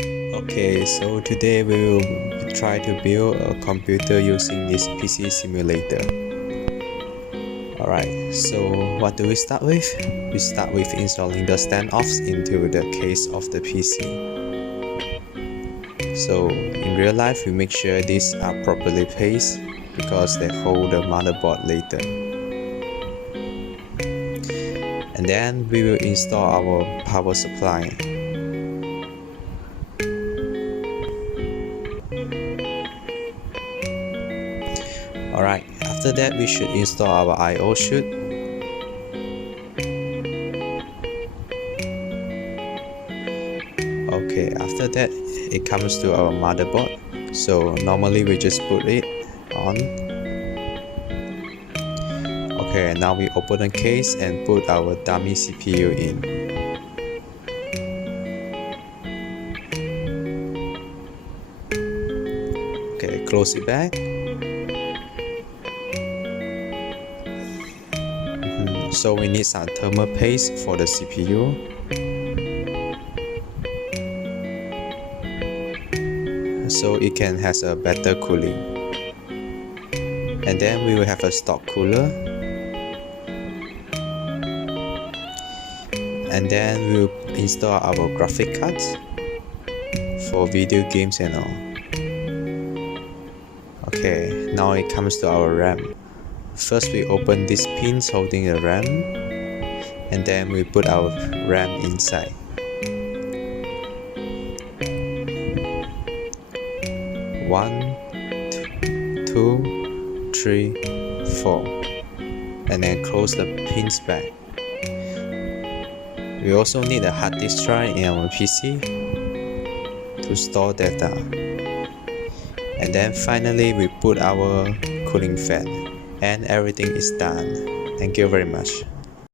Okay, so today we will try to build a computer using this PC simulator. Alright, so what do we start with? We start with installing the standoffs into the case of the PC. So in real life, we make sure these are properly placed because they hold the motherboard later. And then we will install our power supply. Alright, after that we should install our I/O chute. Okay, after that it comes to our motherboard. So normally we just put it on. Okay, now we open the case and put our dummy CPU in. Okay, close it back. So we need some thermal paste for the CPU. So it can has a better cooling. And then we will have a stock cooler. And then we'll install our graphic cards for video games and all. Okay, now it comes to our RAM. First we open these pins holding the RAM, and then we put our RAM inside. One, two, three, four, and then close the pins back. We also need a hard disk drive in our PC to store data. And then finally we put our cooling fan, and everything is done. Thank you very much.